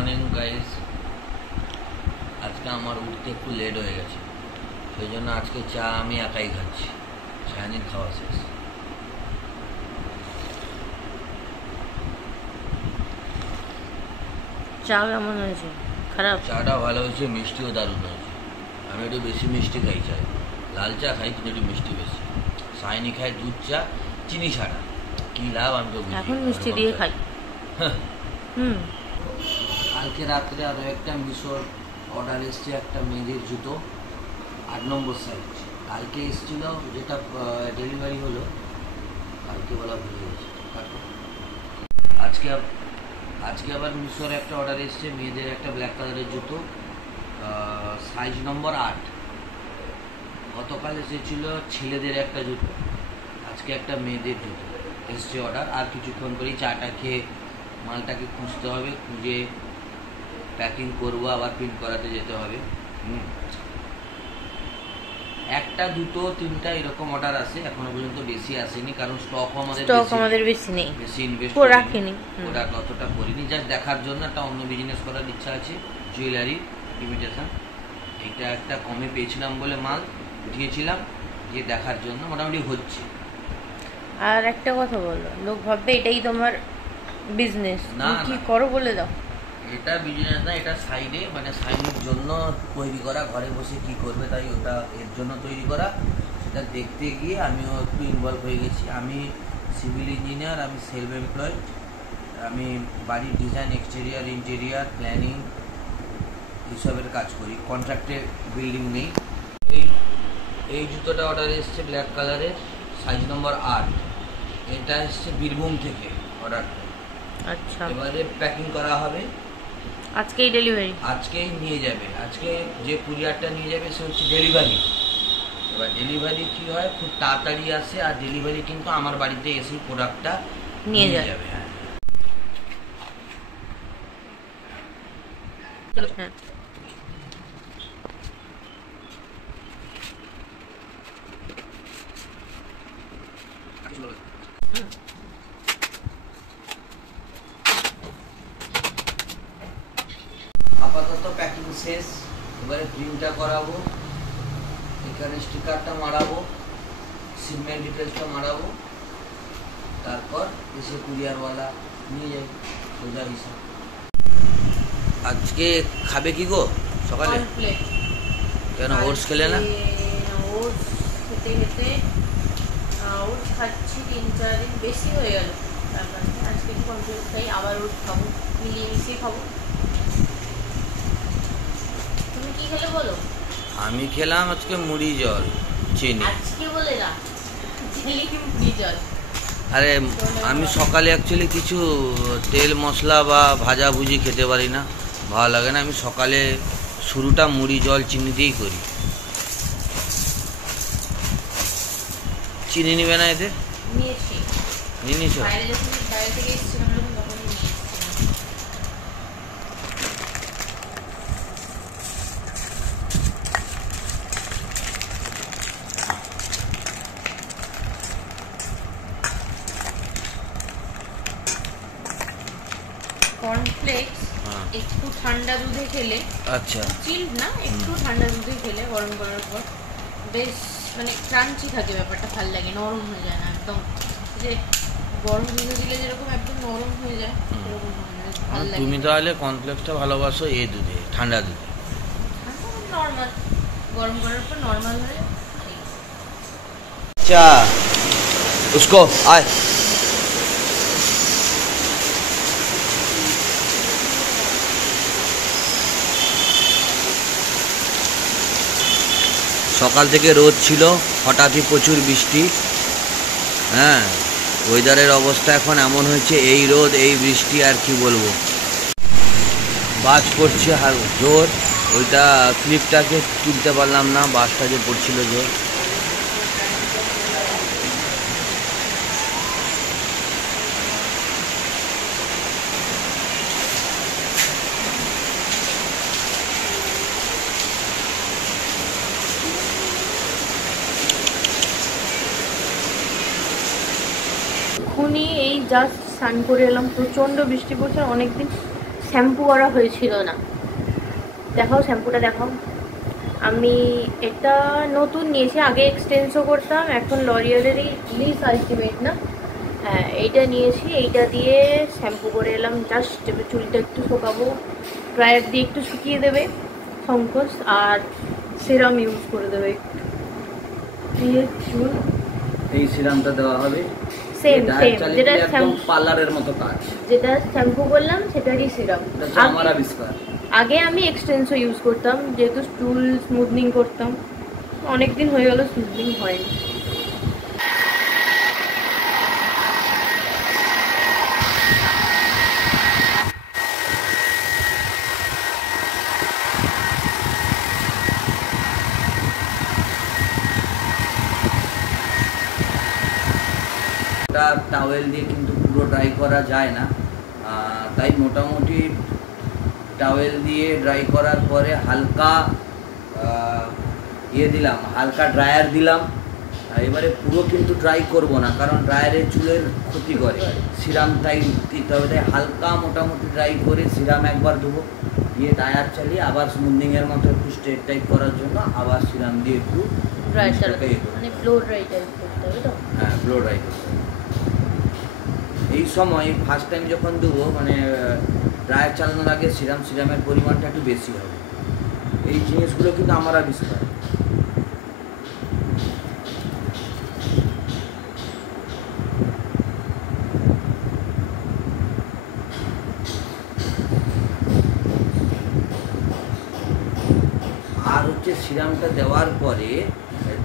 Morning guys. আজকে আমার উঠতে একটু লেট হয়ে গেছে, সেই জন্য আজকে চা আমি একাই খাচ্ছি। সারাদিন খাওয়া শেষ। চা কেমন হয়েছে? খারাপ? চাটা ভালো হয়েছে, মিষ্টিও দারুণ হয়েছে। আমি একটু বেশি মিষ্টি খাই, চাই লাল চা খাই কিন্তু একটু মিষ্টি বেশি। সাইনি খাই দুধ চা চিনি ছাড়া, কি লাভ আমি তো বুঝি। এখন মিষ্টি দিয়ে খাই। কালকে রাত্রে আরও একটা মিশোর অর্ডার এসছে, একটা মেয়েদের জুতো 8 নম্বর সাইজ। কালকে এসেছিল, যেটা ডেলিভারি হলো কালকে বলা ভুলে গেছে। আজকে আবার মিশোর একটা অর্ডার এসছে, মেয়েদের একটা ব্ল্যাক কালারের জুতো, সাইজ নম্বর 8। গতকাল এসেছিল ছেলেদের একটা জুতো, আজকে একটা মেয়েদের জুতো এসছে অর্ডার। আর কিছুক্ষণ করেই চাটা খেয়ে মালটাকে খুঁজতে হবে, খুঁজে প্যাকিং করবো, আবার প্রিন্ট করাতে যেতে হবে। একটা দুটো তিনটা এরকম অর্ডার আসে, এখনো পর্যন্ত বেশি আসেনি, কারণ স্টক আমাদের বেশি নেই, বেশি ইনভেস্ট রাখিনি, ওটা অতটা করিনি। জাস্ট দেখার জন্য একটা অন্য বিজনেস করার ইচ্ছা আছে, জুয়েলারি ইমিটেশন। এটা একটা কমে পেয়েছিলাম বলে মাল উঠিয়েছিলাম, যে দেখার জন্য মোটামুটি হচ্ছে। আর একটা কথা বলো, লোক ভাববে এটাই তোমার বিজনেস, না কি করো বলে দাও। এটা বিজনেস না, এটা সাইডে, মানে সাইডের জন্য তৈরি করা, ঘরে বসে কি করবে তাই ওটা এর জন্য তৈরি করা। সেটা দেখতে গিয়ে আমিও একটু ইনভলভ হয়ে গেছি। আমি সিভিল ইঞ্জিনিয়ার, আমি সেলফ এমপ্লয়েড। আমি বাড়ির ডিজাইন, এক্সটেরিয়ার, ইন্টেরিয়ার, প্ল্যানিং এইসবের কাজ করি। কন্ট্রাক্টে বিল্ডিং নেই। এই জুতোটা অর্ডার এসছে ব্ল্যাক কালারের, সাইজ নম্বর 8। এটা এসছে বীরভূম থেকে অর্ডারটা। আচ্ছা, এবারে প্যাকিং করা হবে, আজকেই ডেলিভারি, আজকেই নিয়ে যাবে। আজকে যে কুরিয়ারটা নিয়ে যাবে সে হচ্ছে ডেলিভারি। এবার ডেলিভারি কি হয়, খুব তাড়াতাড়ি আসে, আর ডেলিভারি কিন্তু আমার বাড়িতে এসে প্রোডাক্টটা নিয়ে যাবে। হ্যাঁ, আপাতত প্যাকিং শেষ। এবারে প্রিন্টটা করাবো, এখানে স্টিকারটা মারাবো, সিগন্যাল ডিটেলসটা মারাবো, তারপর এসে কুরিয়ারওয়ালা নিয়ে যাবে, সোজা হিসাব। আজকে খাবে কি গো সকালে? কেন ওটস খেলে না? ওটস খেতে খেতে ওটস খাচ্ছি 3-4 দিন বেশি হয়ে গেল। আজকে একটু কন্ট্রোল খাই, আবার ওটস খাবো, মিলিয়ে মিশিয়ে খাবো। তুমি কি খেলে বলো? আমি খেলাম আজকে মুড়ি জল চিনি। আজকে বলে না, মুড়ি জল। আরে আমি সকালে অ্যাকচুয়ালি কিছু তেল মশলা বা ভাজা ভুজি খেতে পারি না, ভালো লাগে না। আমি সকালে শুরুটা মুড়ি জল চিনি দিয়েই করি। চিনি নিবে না এতে? নিয়েছি, নিয়ে নিয়েছো? বাইরে থেকে এসেছিলাম যখন, তখনই নিয়ে এসেছিলাম। কর্নফ্লেক্স একটু ঠান্ডা দুধে খেলে, আচ্ছা চিল্ড না, একটু ঠান্ডা দুধে খেলে গরম করার পর বেশ মানে ক্রাঞ্চি থাকে, ব্যাপারটা ভালো লাগে, নরম হয়ে যায় না একদম। যে গরম দুধে দিলে যেরকম একদম নরম হয়ে যায়, সেরকম ভালো লাগে। তুমি তাহলে কর্নফ্লেক্সটা ভালোবাসো এই দুধে, ঠান্ডা দুধে? নর্মাল, গরম করার পর নর্মাল হয়ে। আচ্ছা উসকো আয়। সকাল থেকে রোদ ছিল, হঠাৎই প্রচুর বৃষ্টি। হ্যাঁ, ওয়েদারের অবস্থা এখন এমন হয়েছে, এই রোদ এই বৃষ্টি আর কি বলবো। বাজ পড়ছে জোর, ওইটা ক্লিপটাকে তুলতে পারলাম না, বাসটা যে পড়ছিল জোর। এখনই এই জাস্ট স্নান করে এলাম, প্রচণ্ড বৃষ্টি পড়ছে, অনেকদিন শ্যাম্পু করা হয়েছিল না। দেখাও শ্যাম্পুটা দেখাও। আমি এটা নতুন নিয়েছি, আগে এক্সটেন্সও করতাম, এখন লরিয়ালেরই লিস আলটিমেট না, হ্যাঁ এইটা নিয়েছি। এইটা দিয়ে শ্যাম্পু করে এলাম, জাস্ট এবার চুলটা একটু শোকাবো, ড্রায়ার দিয়ে একটু শুকিয়ে দেবে সংকোচ, আর সিরাম ইউজ করে দেবে দিয়ে চুল। এই সিরামটা দেওয়া হবে সেম সেম যেটা একদম পার্লারের মতো কাজ, যেটা শ্যাম্পু করলাম সেটারই সিরাম। আমার আবিষ্কার। আগে আমি এক্সটেন্সও ইউজ করতাম, যেহেতু চুল স্মুথনিং করতাম, অনেক দিন হয়ে গেল স্মুথনিং হয়নি। টাওয়েল দিয়ে কিন্তু পুরো ড্রাই করা যায় না, তাই মোটামুটি টাওয়েল দিয়ে ড্রাই করার পরে হালকা দিলাম, হালকা ড্রায়ার দিলাম। এবারে পুরো কিন্তু ড্রাই করব না, কারণ ড্রায়ারে চুলের ক্ষতি করে, সিরামটাই দিতে হবে। তাই হালকা মোটামুটি ড্রাই করে সিরাম একবার দেবো, দিয়ে ড্রায়ার চালিয়ে আবার স্মুথনিংয়ের মতো একটু স্ট্রেট টাইপ করার জন্য আবার সিরাম দিয়ে একটু মানে ব্লো ড্রাই টাইপ করতে হবে তো? হ্যাঁ, ব্লো ড্রাই করতে হবে। এই সময় ফার্স্ট টাইম যখন দেবো, মানে ড্রায়ার চালানোর আগে সিরামের পরিমাণটা একটু বেশি হবে। এই জিনিসগুলো কিন্তু আমার আবিষ্কার। আর হচ্ছে সিরামটা দেওয়ার পরে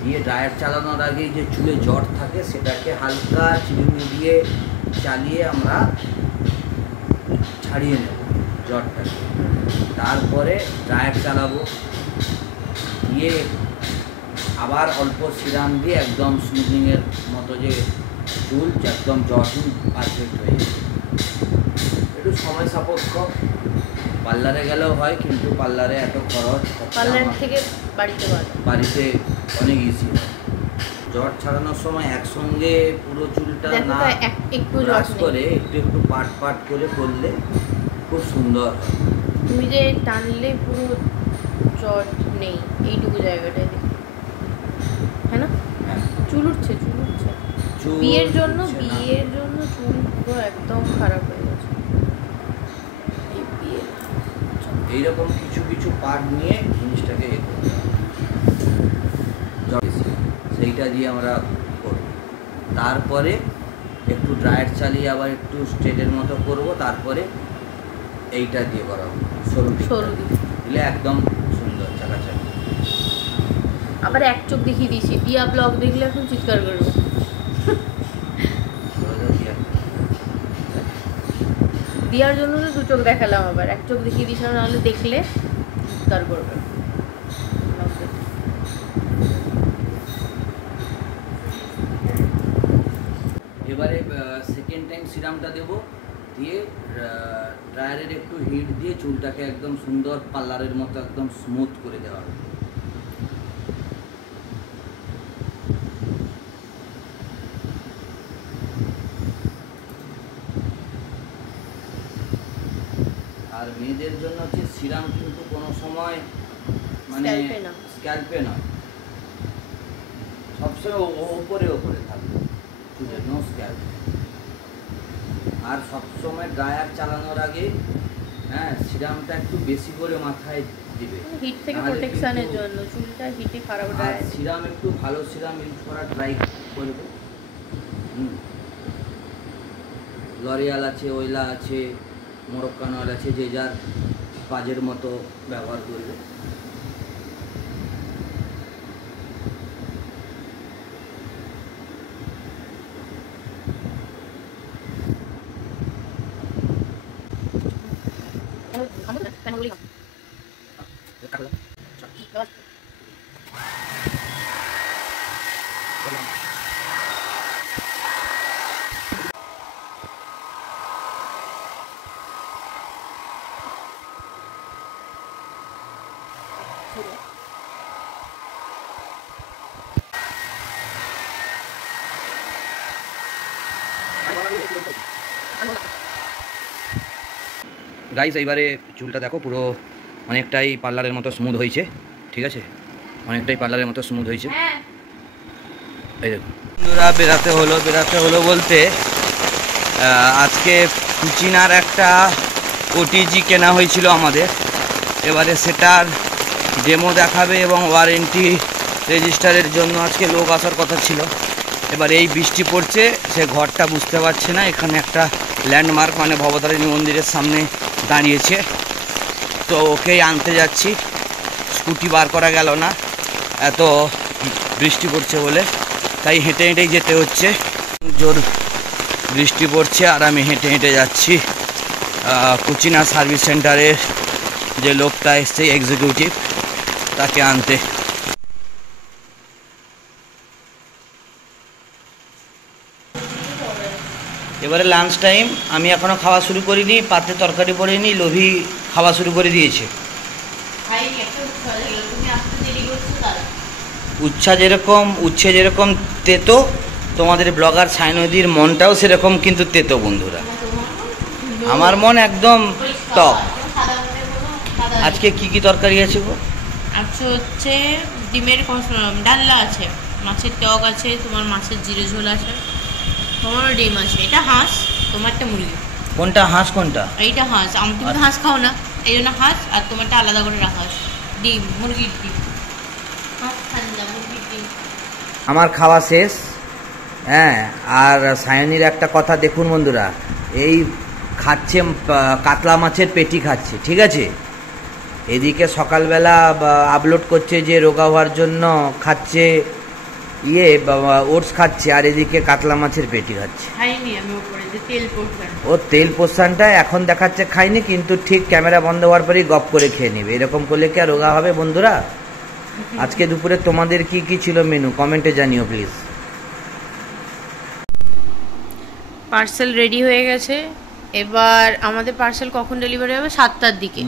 দিয়ে ড্রায়ার চালানোর আগে যে চুলে জট থাকে সেটাকে হালকা চিরুনি দিয়ে চালিয়ে আমরা ছাড়িয়ে নেব জটটাকে। তারপরে ড্রায়ার চালাবো, দিয়ে আবার অল্প সিরাম দিয়ে একদম স্মুথনিংয়ের মতো যে চুল একদম জটিল পারফেক্ট হয়ে যাবে। একটু সময় সাপেক্ষ, পার্লারে গেলেও হয়, কিন্তু পার্লারে এত খরচ, পার্লার থেকে বাড়িতে অনেক ইজি হয়। জট ছাড়ানোর সময় একসঙ্গে পুরো চুলটা না একটু ব্রাশ করে একটু একটু পাট পাট করে করলে খুব সুন্দর হয়। তুমি যে টানলে পুরো জট নেই এইটুকু জায়গাটায়, হ্যাঁ না? চুল উঠছে বিয়ের জন্য চুল পুরো একদম খারাপ হয়ে গেছে। এইরকম কিছু কিছু পার্ট নিয়ে জিনিসটাকে সেইটা দিয়ে আমরা করব। তারপরে একটু ড্রায়ার চালিয়ে আবার একটু স্ট্রেটের মতো করব, তারপরে এইটা দিয়ে করা হবে সরু দিলে একদম সুন্দর চাকাচাকি। আবার এক চোখ দেখিয়ে দিয়েছি, দিয়া ব্লগ দেখলে এখন চিৎকার করবে। দিয়ার জন্য তো দু চোখ দেখালাম, আবার এক চোখ দেখিয়ে দিয়েছিলাম, নাহলে দেখলে চিৎকার করবে। এবারে সেকেন্ড টাইম সিরামটা দেবো, দিয়ে ড্রায়ারের একটু হিট দিয়ে চুলটাকে একদম সুন্দর পার্লারের মতো একদম স্মুথ করে দেওয়া হবে। আর মেয়েদের জন্য হচ্ছে সিরাম কিন্তু কোনো সময় মানে স্ক্যাল্পে নয়, সবসময় ওপরে থাকবে চুলের, নো স্ক্যাল্প। আর সবসময় ড্রায়ার চালানোর আগে সিরামটা একটু বেশি করে মাথায় দিবে, হিট থেকে প্রোটেকশনের জন্য, চুলটা হিটে খারাপ হয়। সিরাম একটু ভালো সিরাম ইউজ করা ট্রাই করবে। লরিয়াল আছে, ওইলা আছে, মরক্কান অয়েল আছে, যে যার কাজের মতো ব্যবহার করবে। গাইস এইবারে চুলটা দেখো পুরো অনেকটাই পার্লারের মতো স্মুথ হয়েছে, ঠিক আছে, অনেকটাই পার্লারের মতো স্মুথ হয়েছে। এই দেখো বন্ধুরা, বেরাতে হলো বলতে আজকে কুচিনার একটা ওটিজি কেনা হয়েছিল আমাদের, এবারে সেটার ডেমো দেখাবে এবং ওয়ারেন্টি রেজিস্টারের জন্য আজকে লোক আসার কথা ছিল। এবার এই বৃষ্টি পড়ছে, সে ঘরটা বুঝতে পারছে না, এখানে একটা ল্যান্ডমার্ক মানে ভবতারিণী মন্দিরের সামনে দাঁড়িয়েছে, তো ওকেই আনতে যাচ্ছি। স্কুটি বার করা গেল না, এত বৃষ্টি পড়ছে বলে, তাই হেঁটে হেঁটেই যেতে হচ্ছে। জোর বৃষ্টি পড়ছে আর আমি হেঁটে হেঁটে যাচ্ছি কুচিনা সার্ভিস সেন্টারের যে লোকটা এসছে এক্সিকিউটিভ, তাকে আনতে। এবারে লাঞ্চ টাইম, আমি এখনও খাওয়া শুরু করিনি, পাতে তরকারি পড়েনি, লোভি খাওয়া শুরু করে দিয়েছে। উচ্ছে যেরকম তেতো, তোমাদের ব্লগার ছাইনদীর মনটাও সেরকম কিন্তু তেতো বন্ধুরা। আমার মন একদম টক। আজকে কি কি তরকারি আছে গো? আজকে হচ্ছে ডিমের ডালনা আছে, মাছের টক আছে, তোমার মাছের জিরে ঝোল আছে, তোমারও ডিম আছে। এটা হাঁস, তোমারটা মুরগি। কোনটা হাঁস কোনটা? এইটা হাঁস, তুমি তো হাঁস খাও না, এই জন্য হাঁস, আর তোমারটা আলাদা করে রাখা আছে। ডিম, মুরগির ডিম, হাঁস ঠান্ডা, মুরগির ডিম। আমার খাওয়া শেষ। হ্যাঁ, আর সায়নীর একটা কথা দেখুন বন্ধুরা, এই খাচ্ছে কাতলা মাছের পেটি খাচ্ছে, ঠিক আছে। এদিকে সকালবেলা আপলোড করছে যে রোগা হওয়ার জন্য খাচ্ছে ওটস খাচ্ছে, আর এদিকে কাতলা মাছের পেটি খাচ্ছে। ও তেল পোষণটা এখন দেখাচ্ছে খাইনি, কিন্তু ঠিক ক্যামেরা বন্ধ হওয়ার পরেই গপ করে খেয়ে নেবে। এরকম করলে কি আর রোগা হবে বন্ধুরা? আজকে দুপুরে তোমাদের কি কি ছিল মেনু, কমেন্টে জানিও প্লিজ। পার্সেল রেডি হয়ে গেছে। এবার আমাদের পার্সেল কখন ডেলিভারি হবে? 7টার দিকে।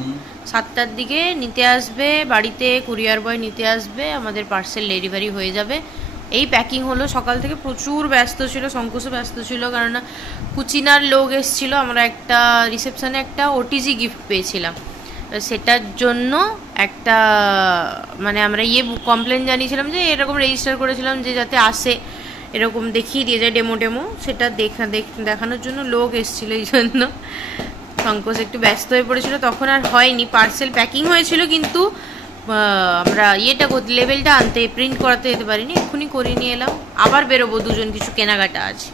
7টার দিকে নিতে আসবে, বাড়িতে কুরিয়ার বয় নিতে আসবে, আমাদের পার্সেল ডেলিভারি হয়ে যাবে। এই প্যাকিং হলো। সকাল থেকে প্রচুর ব্যস্ত ছিল, সংকোচও ব্যস্ত ছিল, কারণ কুচিনার লোক এসেছিলো। আমরা একটা রিসেপশনে একটা ওটিজি গিফট পেয়েছিলাম, সেটার জন্য একটা মানে আমরা কমপ্লেন জানিয়েছিলাম যে এরকম রেজিস্টার করেছিলাম যে যাতে আসে, এরকম দেখিয়ে দিয়ে যায় ডেমো, সেটা দেখানোর জন্য লোক এসেছিলো। এই জন্য সংকোচ একটু ব্যস্ত হয়ে পড়েছিল, তখন আর হয়নি। পার্সেল প্যাকিং হয়েছিল, কিন্তু আমরা লেবেলটা আনতে, প্রিন্ট করাতে যেতে পারিনি। এক্ষুনি করে নিয়ে এলাম, আবার বেরোবো, দুজন কিছু কেনাকাটা আছে।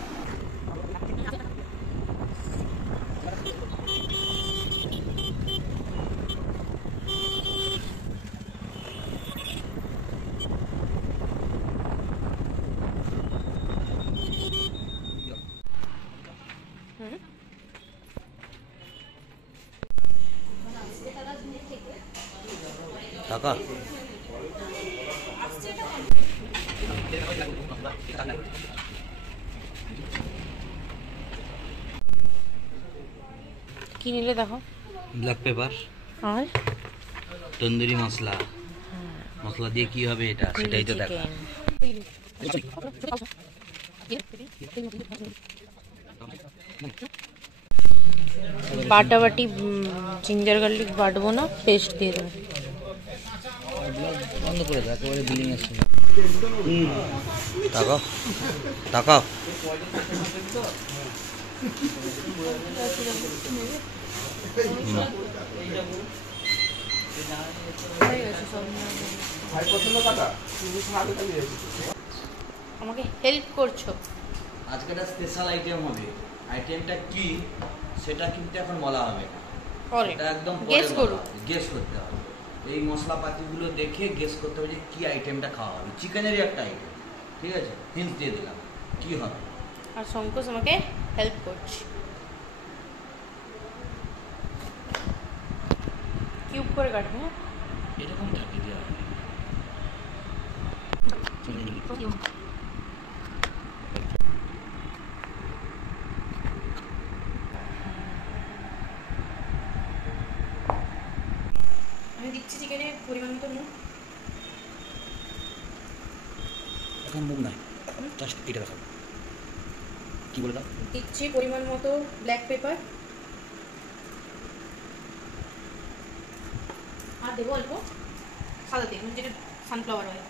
টাকা কি নিলে দেখো? ব্ল্যাক পেপার আর তন্দুরি মশলা। মশলা দিয়ে কি হবে এটা, সেটাই তো দেখো। বাটাবাটি জিঞ্জার গার্লিক বাটবো না, পেস্ট দিয়ে দেবো। বন্ধ করে দাও, একেবারে বিলিং এর সময়। তাকাও তাকাও। আমাকে হেল্প করছো। আজকে একটা স্পেশাল আইটেম হবে। আইটেমটা কি সেটা কিন্তু এখন বলা হবে না, এটা একদম গেস করো, গেস করতে হবে। এই মশলাপাতিগুলো দেখে গেস করতে হবে যে কি আইটেমটা খাওয়া হবে। চিকেনেরই একটা আইটেম, ঠিক আছে, হিন্ট দিয়ে দিলাম কি হবে। আর সংকোচ আমাকে হেল্প করছে। কিউব করে কাটবে, হ্যাঁ এরকম থাকে দেওয়া হবে। আমি দিচ্ছি চিকেনে পরিমাণ মতো নুন। এখন মুখ নাই, জাস্ট এটা দেখাবো। কি বলে দাও? দিচ্ছি পরিমাণ মতো ব্ল্যাক পেপার, আর দেবো অল্প সাদা তেল, যেটা সানফ্লাওয়ার অয়েল।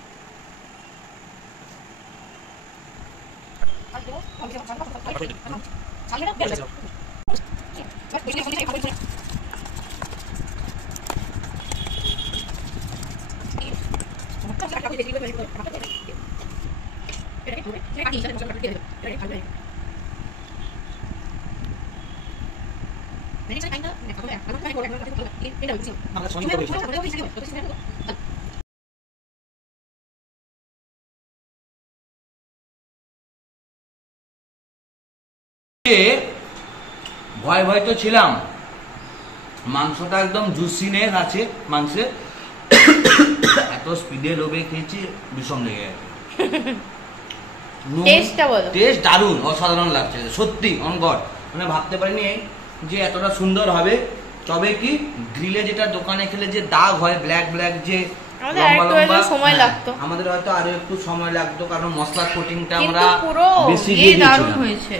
ভয় ভয় তো ছিলাম, মাংসটা একদম জুসিনেস আছে মাংসে, এত স্পিডে লোভে খেয়েছি বিষম লেগে গেছে। টেস্টটা বলো। টেস্ট দারুণ, অসাধারণ লাগছে সত্যি, অন গড। মানে ভাবতে পারিনি যে এতটা সুন্দর হবে। তবে কি গ্রিলে যেটা দোকানে খেলে যে দাগ হয় ব্ল্যাক ব্ল্যাক, যে সময় লাগতো, আমাদের হয়তো আরো একটু সময় লাগতো, কারণ মশলার কোটিংটা কিন্তু আমরা পুরো বেশি দিয়ে দারুণ দিয়েছিলাম। হয়েছে।